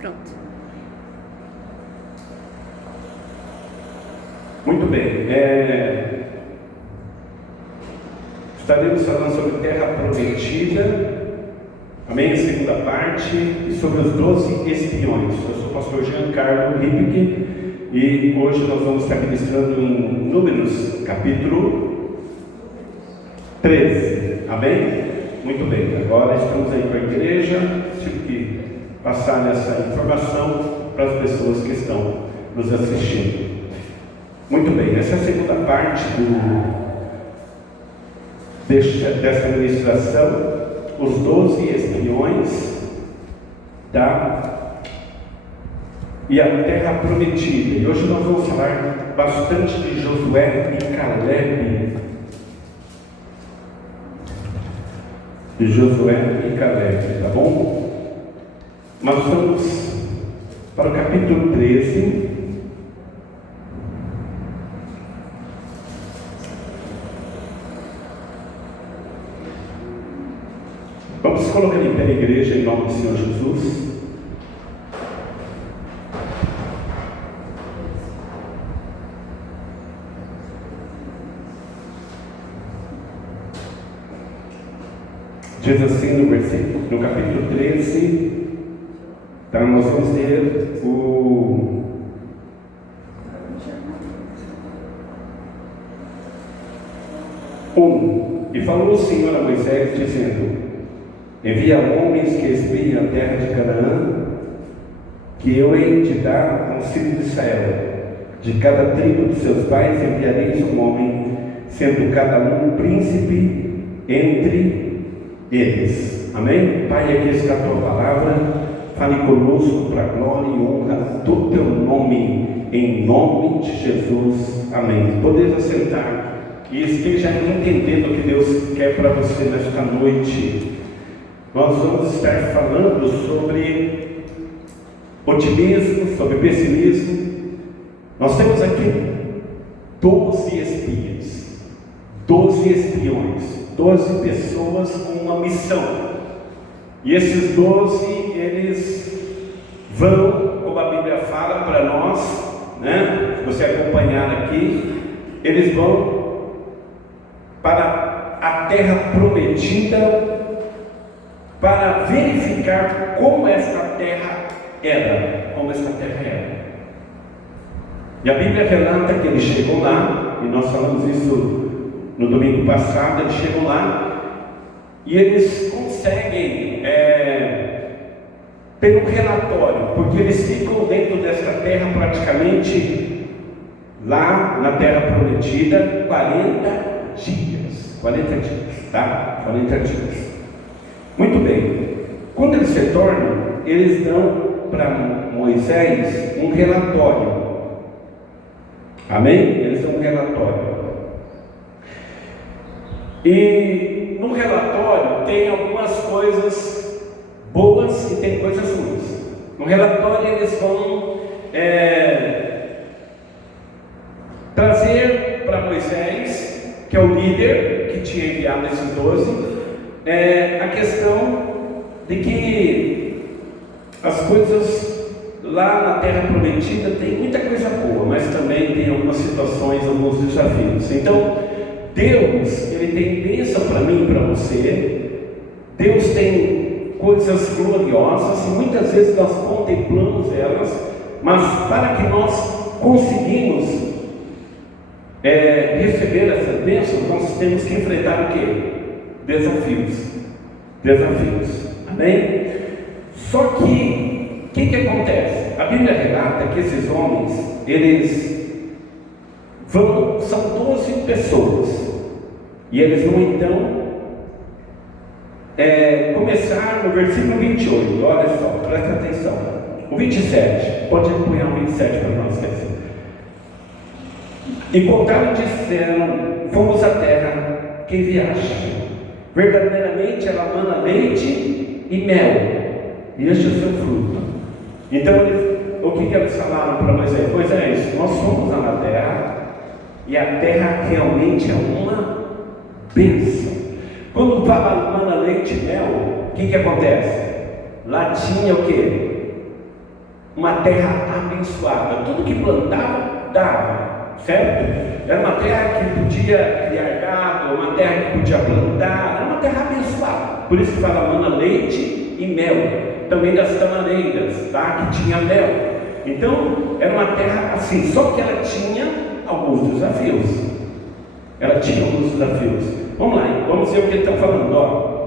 Pronto. Muito bem. Estaremos falando sobre Terra Prometida. Amém? Segunda parte. E sobre os 12 espiões. Eu sou o pastor Giancarlo Ripke. E hoje nós vamos estar ministrando em Números, capítulo 13. Amém? Muito bem. Agora estamos aí com a igreja. Tive que passar essa informação para as pessoas que estão nos assistindo. Muito bem, essa é a segunda parte dessa ministração, os 12 espiões e a Terra Prometida. E hoje nós vamos falar bastante de Josué e Caleb. De Josué e Caleb, tá bom? Nós vamos para o capítulo 13. Vamos colocar em pé a igreja em nome do Senhor Jesus. Diz assim no capítulo 13, então nós vamos ler o E falou o Senhor a Moisés, dizendo: envia homens que espiem a terra de Canaã, que eu hei de dar aos filhos de Israel. De cada tribo de seus pais enviareis um homem, sendo cada um príncipe entre eles. Amém? Pai, aqui está a tua palavra. Fale conosco para a glória e honra do teu nome, em nome de Jesus. Amém. Podeis assentar e esteja entendendo o que Deus quer para você nesta noite. Nós vamos estar falando sobre otimismo, sobre pessimismo. Nós temos aqui 12 espias, 12 espiões, 12 pessoas com uma missão. E esses 12, eles vão, como a Bíblia fala para nós, né? Se você acompanhar aqui, eles vão para a terra prometida, para verificar como esta terra era, E a Bíblia relata que eles chegam lá, e nós falamos isso no domingo passado. Eles chegam lá e eles conseguem ter um relatório, porque eles ficam dentro desta terra praticamente, lá na terra prometida, 40 dias, tá? 40 dias. Muito bem. Quando eles retornam, eles dão para Moisés um relatório. Amém? Eles dão um relatório. E no relatório tem algumas coisas boas e tem coisas ruins. No relatório eles vão trazer para Moisés, que é o líder que tinha enviado esses 12, a questão de que as coisas lá na Terra Prometida tem muita coisa boa, mas também tem algumas situações, alguns desafios. Então, Deus, Ele tem bênção para mim e para você. Deus tem coisas gloriosas e muitas vezes nós contemplamos elas, mas para que nós conseguimos receber essas bênçãos, nós temos que enfrentar o quê? Desafios. Amém? Só que, o que acontece? A Bíblia relata que esses homens, eles são 12 pessoas, e eles vão então começar no versículo 28, olha só, presta atenção. O 27, pode apoiar o 27 para nós, E contaram e disseram: fomos à terra que enviaste. Verdadeiramente ela mana leite e mel, e este é o seu fruto. Então o que eles falaram para Moisés? Moisés, nós fomos lá na terra, e a terra realmente é uma bênção. Quando fala mana leite e mel, o que acontece? Lá tinha o quê? uma terra abençoada. Tudo que plantava, dava, certo? Era uma terra que podia criar gado, uma terra que podia plantar, era uma terra abençoada. Por isso que fala mana, leite e mel, também das tamareiras, tá? Que tinha mel. Então, era uma terra assim, só que ela tinha alguns desafios. Vamos lá, vamos ver o que ele está falando, ó.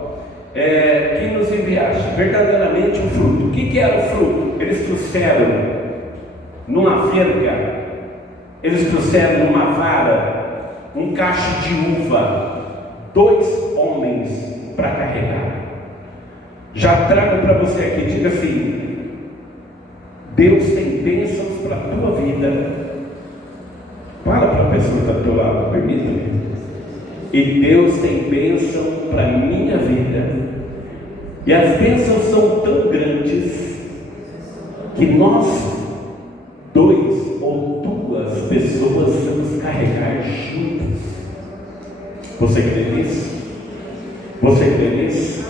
Que nos enviaste verdadeiramente o fruto. O que era o fruto? Eles trouxeram numa verga, eles trouxeram numa vara um cacho de uva, 2 homens para carregar. Já trago para você aqui, diga assim: Deus tem bênçãos para a tua vida. Fala para a pessoa que está do teu lado, permita-me. E Deus tem bênção para a minha vida. E as bênçãos são tão grandes que nós, 2 ou 2 pessoas, vamos carregar juntos. Você crê nisso? Você crê nisso?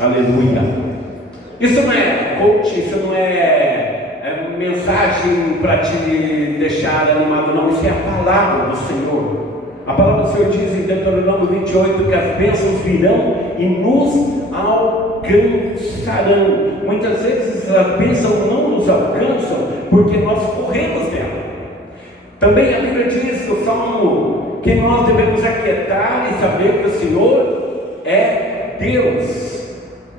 Aleluia. Isso não é coaching, isso não é mensagem para te deixar animado, não. Isso é a palavra do Senhor. A palavra do Senhor diz em Deuteronômio 28 que as bênçãos virão e nos alcançarão. Muitas vezes as bênçãos não nos alcançam porque nós corremos dela. Também a Bíblia diz no Salmo que nós devemos aquietar e saber que o Senhor é Deus.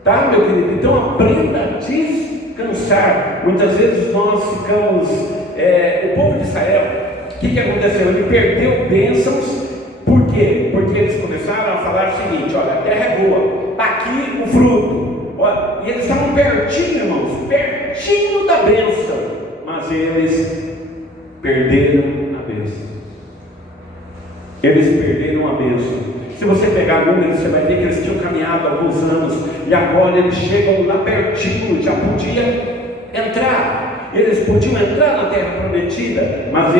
Tá, meu querido? Então aprenda a descansar. Muitas vezes nós ficamos, o povo de Israel, o que aconteceu? Ele perdeu bênçãos. Por quê? Porque eles começaram a falar o seguinte: olha, a terra é boa, está aqui o fruto. Olha, e eles estavam pertinho, irmãos, pertinho da bênção, mas eles perderam a bênção. Eles perderam a bênção. Se você pegar números, você vai ver que eles tinham caminhado alguns anos e agora eles chegam lá pertinho, já podia entrar. Eles podiam entrar na terra prometida, mas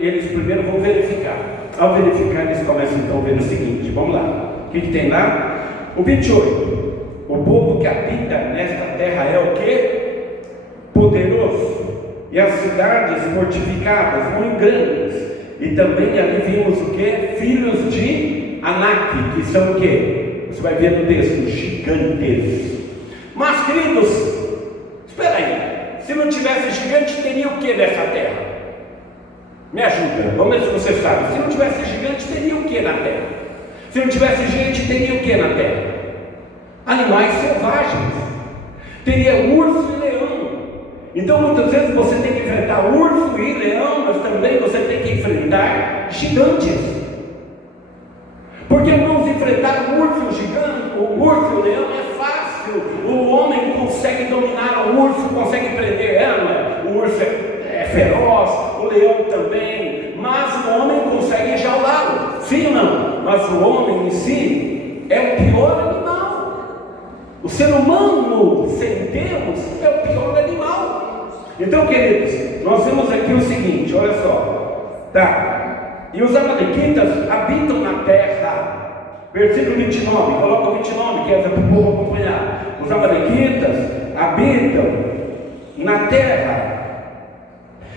eles primeiro vão verificar. Ao verificar, eles começam então a ver o seguinte: vamos lá, o que tem lá? O 28: o povo que habita nesta terra é o que? Poderoso, e as cidades fortificadas, muito grandes. E também ali vimos o que? Filhos de Anak, que são o que? Você vai ver no texto: gigantes. Mas, queridos, espera aí, se não tivesse gigante, teria o que nessa terra? Me ajuda, vamos ver se você sabe. Se não tivesse gigante, teria o que na terra? Se não tivesse gente, teria o que na terra? Animais selvagens. Teria urso e leão. Então muitas vezes você tem que enfrentar urso e leão, mas também você tem que enfrentar gigantes. Porque, irmãos, enfrentar o urso gigante, o urso e o leão é fácil. O homem consegue dominar o urso, consegue prender ela. O urso é feroz, o leão também, mas o homem consegue enjaulá-lo, sim ou não? Mas o homem em si é o pior animal. O ser humano sem Deus é o pior animal. Então, queridos, nós vemos aqui o seguinte, olha só, tá? E os amalequitas habitam na terra. Versículo 29, coloca o 29, que é para o povo acompanhar. Os amalequitas habitam na terra.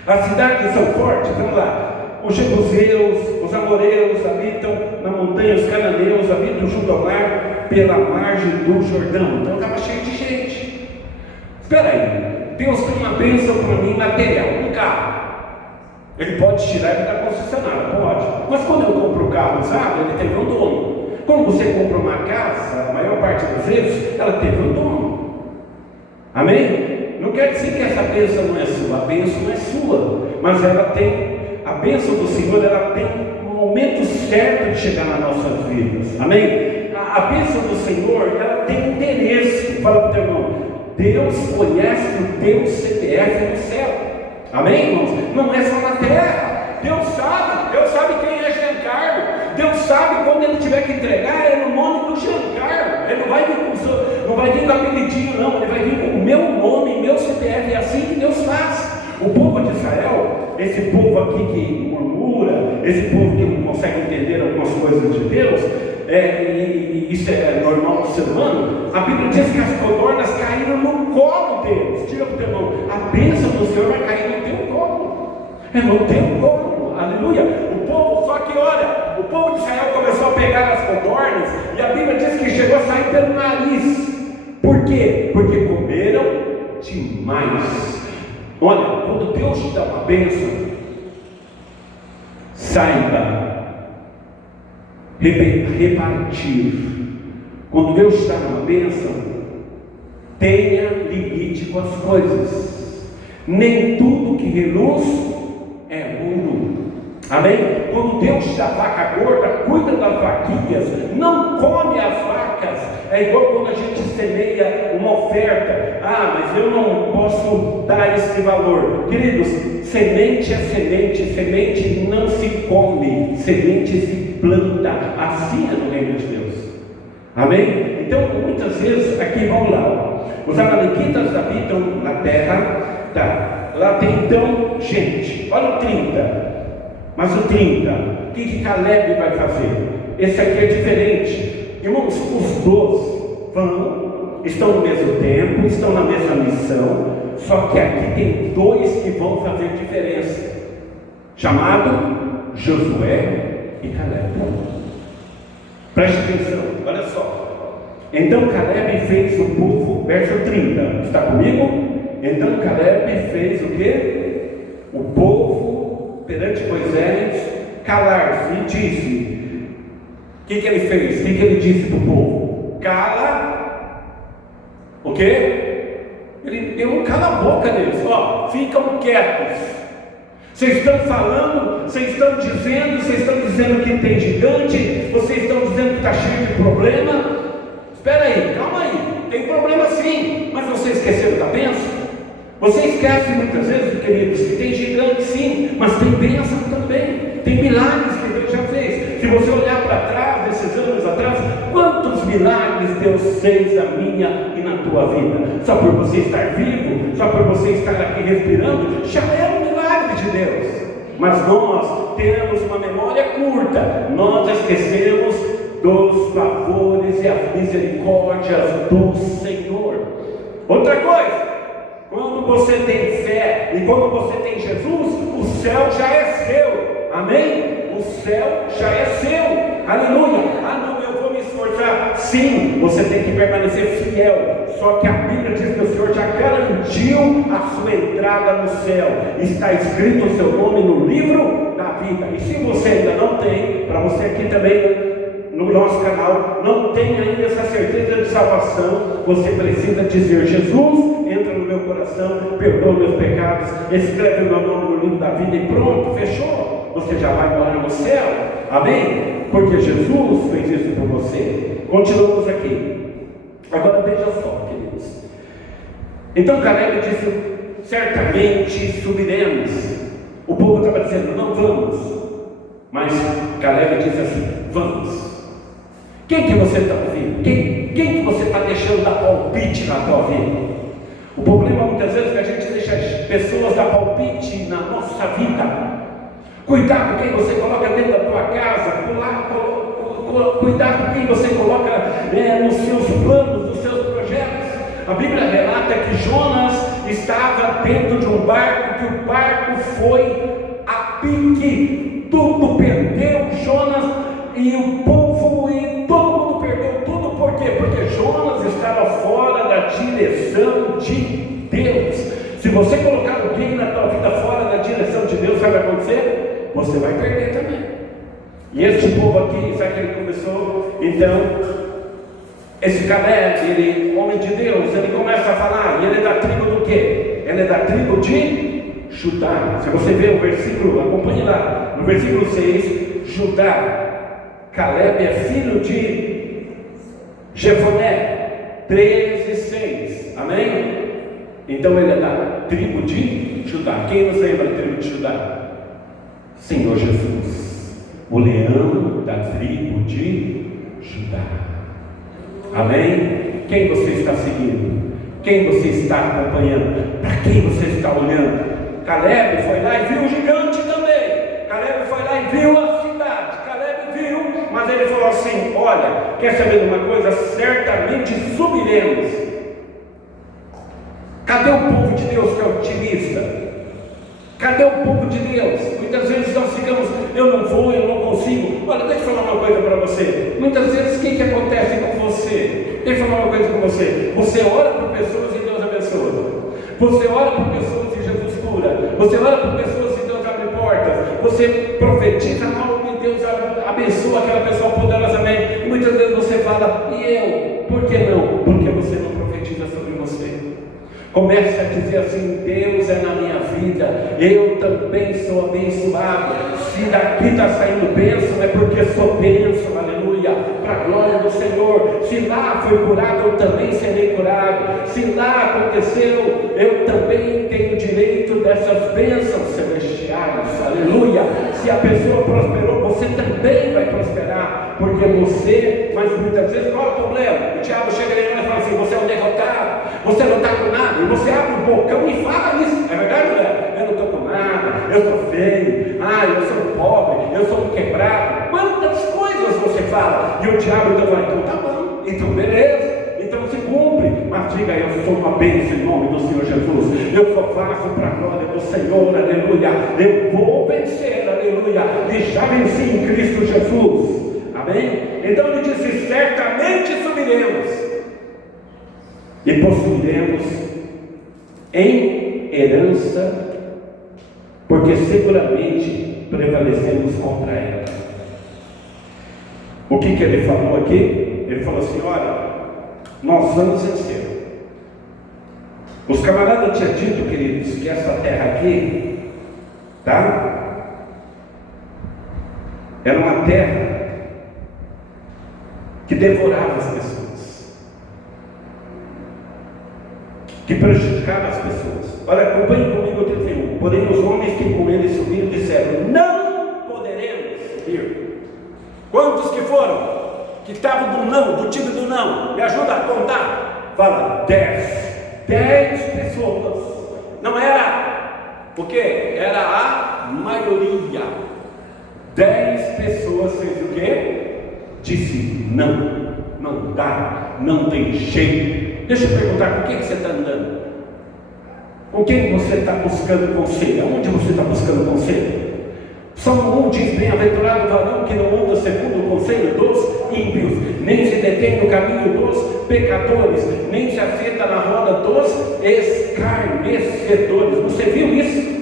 As cidades são fortes, vamos lá. Os jebuseus, os amoreus habitam na montanha, os cananeus habitam junto ao mar, pela margem do Jordão. Então estava cheio de gente. Espera aí, Deus tem uma bênção para mim material, um carro. Ele pode tirar e me dar concessionária, pode. Mas quando eu compro o carro usado, ele teve um dono. Quando você compra uma casa, a maior parte das vezes, ela teve um dono. Amém? Não quer dizer que essa bênção não é sua, a bênção não é sua, mas ela tem, a bênção do Senhor, ela tem um momento certo de chegar nas nossas vidas, amém? A bênção do Senhor, ela tem interesse. Fala para o teu irmão: Deus conhece o teu CPF no céu, amém, irmãos? Não é só na terra. Deus sabe quem é Giancarlo, Deus sabe quando ele tiver que entregar, é no nome do Giancarlo. Ele não vai vir com apelidinho, não, ele vai vir com o meu nome, meu CPF. É assim que Deus faz. O povo de Israel, esse povo aqui que murmura, esse povo que não consegue entender algumas coisas de Deus, e isso é normal do ser humano. A Bíblia diz que as codornas caíram no colo deles. Diga para o teu irmão: a Senhor vai cair no teu colo. É no teu colo, aleluia. O povo, só que olha, o povo de Israel começou a pegar as codornas, e a Bíblia diz que chegou a sair pelo nariz. Por quê? Porque comeram demais. Olha, quando Deus te dá uma bênção, saiba repartir. Quando Deus te dá uma bênção, tenha limite com as coisas. Nem tudo que reluz é ouro. Amém? Quando Deus te dá vaca gorda, cuida das vaquinhas, não come as vacas. É igual quando a gente semeia uma oferta. Ah, mas eu não posso dar esse valor. Queridos, semente é semente, semente não se come, semente se planta. Assim é no reino de Deus. Amém? Então, muitas vezes, aqui vamos lá, os amalequitas habitam na terra, tá? Lá tem então gente, olha o 30. Mas o 30, o que Caleb vai fazer? Esse aqui é diferente. Irmãos, os 12 vão, estão no mesmo tempo, estão na mesma missão, só que aqui tem 2 que vão fazer diferença, chamado Josué e Caleb. Preste atenção, olha só. Então Caleb fez o povo, verso 30, está comigo? Então Caleb fez o que? O povo, perante Moisés, calar-se, e disse: o que ele fez? O que ele disse para o povo? Cala, o quê? Ele deu um cala a boca deles, ó, ficam quietos. Vocês estão falando, vocês estão dizendo que tem gigante, vocês estão dizendo que está cheio de problema. Espera aí, calma aí, tem problema sim, mas você esqueceu da bênção? Você esquece muitas vezes, queridos, que tem gigante sim, mas tem bênção também, tem milagres que Deus já fez. Se você olhar para trás, desses anos atrás, quantos milagres Deus fez na minha e na tua vida? Só por você estar vivo, só por você estar aqui respirando, já é um milagre de Deus. Mas nós temos uma memória curta, nós esquecemos dos favores e as misericórdias do Senhor. Outra coisa, quando você tem fé e quando você tem Jesus, o céu já é seu. Amém? O céu já é seu. Aleluia. Ah não, eu vou me esforçar. Sim, você tem que permanecer fiel. Só que a Bíblia diz que o Senhor já garantiu a sua entrada no céu. Está escrito o seu nome no livro da vida. E se você ainda não tem, para você aqui também no nosso canal, não tem ainda essa certeza de salvação, você precisa dizer: Jesus, entra no meu coração, perdoa meus pecados, escreve o meu nome no livro da vida e pronto, fechou. Você já vai morar no céu. Amém? Porque Jesus fez isso por você. Continuamos aqui. Agora veja só, queridos. Então Caleb disse: certamente subiremos. O povo estava dizendo: não vamos. Mas Caleb disse assim: vamos. Quem que você está ouvindo? Quem que você está deixando dar palpite na tua vida? O problema muitas vezes é que a gente deixa as pessoas dar palpite na nossa vida. Cuidado com quem você coloca dentro da tua casa. Cuidado com quem você coloca nos seus planos, nos seus projetos. A Bíblia relata que Jonas estava dentro de um barco, que o barco foi a pique, tudo perdeu. Jonas e o povo e todo mundo perdeu tudo. Por quê? Porque Jonas estava fora da direção de Deus. Se você colocar alguém na tua vida fora da direção de Deus, sabe o que vai acontecer? Você vai perder também. E este povo aqui, sabe que ele começou? Então, esse Caleb, ele, homem de Deus, ele começa a falar, e ele é da tribo do quê? Ele é da tribo de Judá. Se você ver o versículo, acompanhe lá, no versículo 6, Judá. Caleb é filho de Jefoné, 13:6. Amém? Então ele é da tribo de Judá. Quem nos lembra da tribo de Judá? Senhor Jesus, o leão da tribo de Judá. Amém? Quem você está seguindo? Quem você está acompanhando? Para quem você está olhando? Caleb foi lá e viu o gigante também. Caleb foi lá e viu a cidade. Caleb viu, mas ele falou assim: olha, quer saber de uma coisa? Certamente subiremos. Cadê o povo de Deus que é otimista? Cadê o povo de Deus? Muitas vezes nós ficamos, eu não vou, eu não consigo. Olha, deixa eu falar uma coisa para você. Muitas vezes o que acontece com você? Deixa eu falar uma coisa com você. Você ora por pessoas e Deus abençoa. Você ora por pessoas e Jesus cura. Você ora por pessoas e Deus abre portas. Você profetiza algo e Deus abençoa aquela pessoa poderosamente. E muitas vezes você fala, e eu? Por que não? Porque você não profetiza sobre você. Comece a dizer assim: Deus é na minha vida, eu também sou abençoado. Se daqui está saindo bênção, é porque sou bênção, aleluia, para a glória do Senhor. Se lá foi curado, eu também serei curado. Se lá aconteceu, eu também tenho direito dessas bênçãos celestiais, aleluia. Se a pessoa prosperou, você também vai prosperar, porque você, mas muitas vezes, qual é o problema? O diabo chega ali e fala assim: você é um derrotado, você não está com nada, e você abre o bocão e fala isso, é verdade, mulher? Eu não estou com nada, eu sou feio, eu sou pobre, eu sou um quebrado. Quantas coisas você fala? E o diabo então vai: então tá bom, então beleza, então se cumpre, mas diga: eu sou uma bênção em nome do Senhor Jesus, eu só faço para a glória do Senhor, aleluia, eu vou vencer, aleluia, e já venci em Cristo Jesus, amém? Então ele disse: certamente subiremos e possuiremos em herança, porque seguramente prevalecemos contra ela. O que ele falou aqui? Ele falou assim: olha, nós vamos vencer. Os camaradas tinham dito, queridos, que essa terra aqui, tá? Era uma terra que devorava as pessoas, que prejudicava as pessoas. Olha, acompanhe comigo o 31. Porém os homens que com ele subiram disseram: não poderemos subir. Quantos que foram? Que estavam do não, do time do não. Me ajuda a contar. Fala: 10 pessoas. Não era, porque era a maioria. 10 pessoas fez o quê? Disse: não dá, não tem jeito. Deixa eu perguntar: com quem você está andando? Com quem você está buscando conselho? Aonde você está buscando conselho? Salmo 1 diz: bem-aventurado o varão que não anda segundo o conselho dos ímpios, nem se detém no caminho dos pecadores, nem se assenta na roda dos escarnecedores. Você viu isso?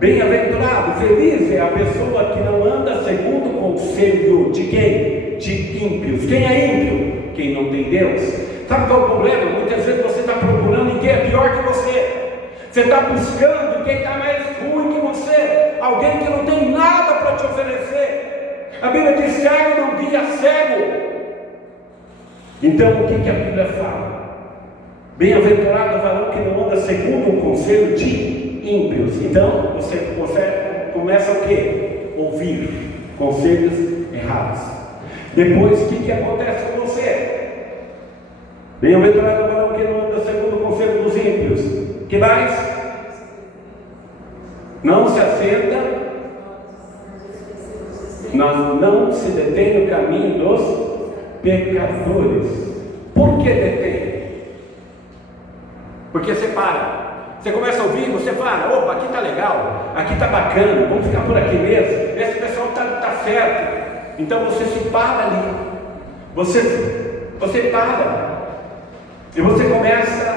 Bem-aventurado, feliz é a pessoa que não anda segundo o conselho de quem? De ímpios. Quem é ímpio? Quem não tem Deus. Sabe qual é o problema? Muitas vezes você está procurando em quem é pior que você. Você está buscando em quem está mais ruim que você. Alguém que não tem nada para te oferecer. A Bíblia diz: cego não guia cego. Então o que a Bíblia fala? Bem-aventurado o varão que não anda segundo o conselho de ímpios. Então você começa o quê? Ouvir conselhos errados. Depois o que acontece com você? Bem-aventurado o varão que não anda segundo o conselho dos ímpios. Que mais? Não se assenta, não se detém no caminho dos pecadores. Por que detém? Porque você para. Você começa a ouvir, você para: opa, aqui está legal, aqui está bacana, vamos ficar por aqui mesmo, esse pessoal está certo. Então você se para ali, você para, e você começa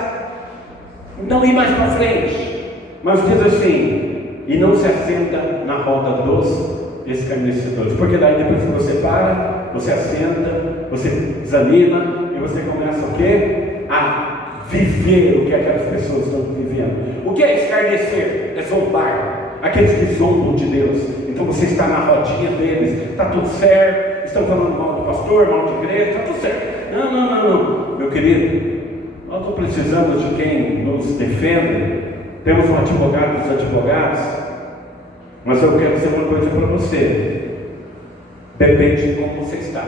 a não ir mais para frente, mas diz assim: e não se assenta na roda dos escarnecedores. Porque daí depois que você para, você assenta, você desanima, e você começa o quê? A viver o que aquelas pessoas estão vivendo. O que é escarnecer? É zombar. Aqueles que zombam de Deus. Então você está na rodinha deles, está tudo certo, estão falando mal do pastor, mal de igreja, está tudo certo. Não, meu querido, nós não precisamos de quem nos defenda. Temos um advogado dos advogados, mas eu quero dizer uma coisa para você: depende de como você está.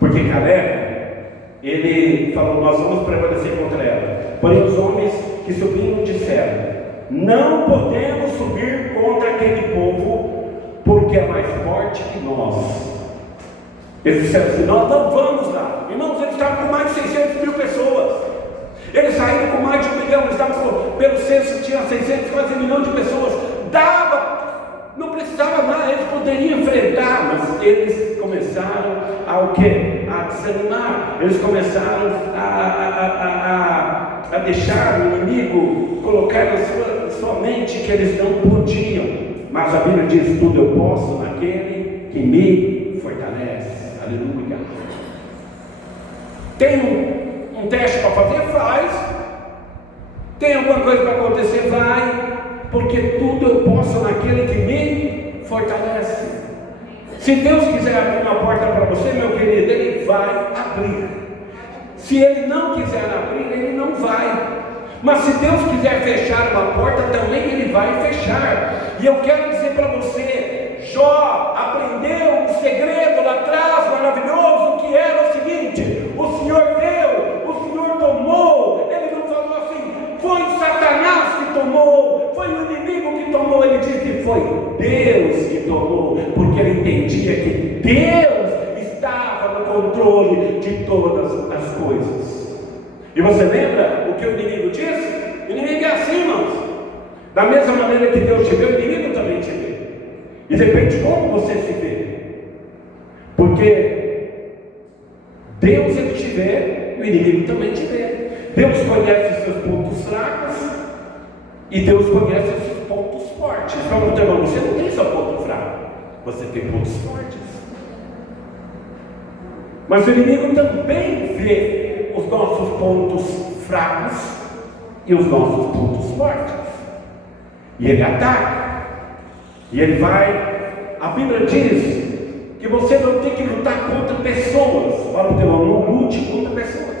Porque Caleb, ele falou: nós vamos prevalecer contra ela. Porém os homens que subiram disseram: não podemos subir contra aquele povo, porque é mais forte que nós. Eles disseram assim: nós não vamos lá. Irmãos, eles estavam com mais de 600 mil pessoas. Eles saíram com mais de 1 milhão. Eles estavam, pelo censo tinha 600, quase 1 milhão de pessoas. precisava mais, eles poderiam enfrentar, mas eles começaram a o quê? A desanimar. Eles começaram a deixar o inimigo colocar na sua mente que eles não podiam. Mas a Bíblia diz: tudo eu posso naquele que me fortalece. Aleluia. Tem um teste para fazer? Faz. Tem alguma coisa para acontecer? Vai. Porque tudo eu posso naquele que me fortalece. Se Deus quiser abrir uma porta para você, meu querido, Ele vai abrir. Se Ele não quiser abrir, Ele não vai. Mas se Deus quiser fechar uma porta, também Ele vai fechar. E eu quero dizer para você, Jó aprendeu um segredo lá atrás, maravilhoso, que era o seguinte: o Senhor deu, o Senhor tomou. Ele não falou assim, foi Satanás que tomou, foi o inimigo que tomou. Ele disse que foi Deus que tomou, porque ele entendia que Deus estava no controle de todas as coisas. E você lembra o que o inimigo disse? O inimigo é assim, irmãos. Da mesma maneira que Deus te vê, o inimigo também te vê. E depende de como você se vê. Porque Deus ele te vê, o inimigo também te vê. Deus conhece os seus pontos fracos e Deus conhece os seus pontos fortes. Então, você não tem só ponto fraco, você tem pontos fortes. Mas o inimigo também vê os nossos pontos fracos e os nossos pontos fortes. E ele ataca. E ele vai. A Bíblia diz que você não tem que lutar contra pessoas. Fala para o teu irmão, não lute contra pessoas.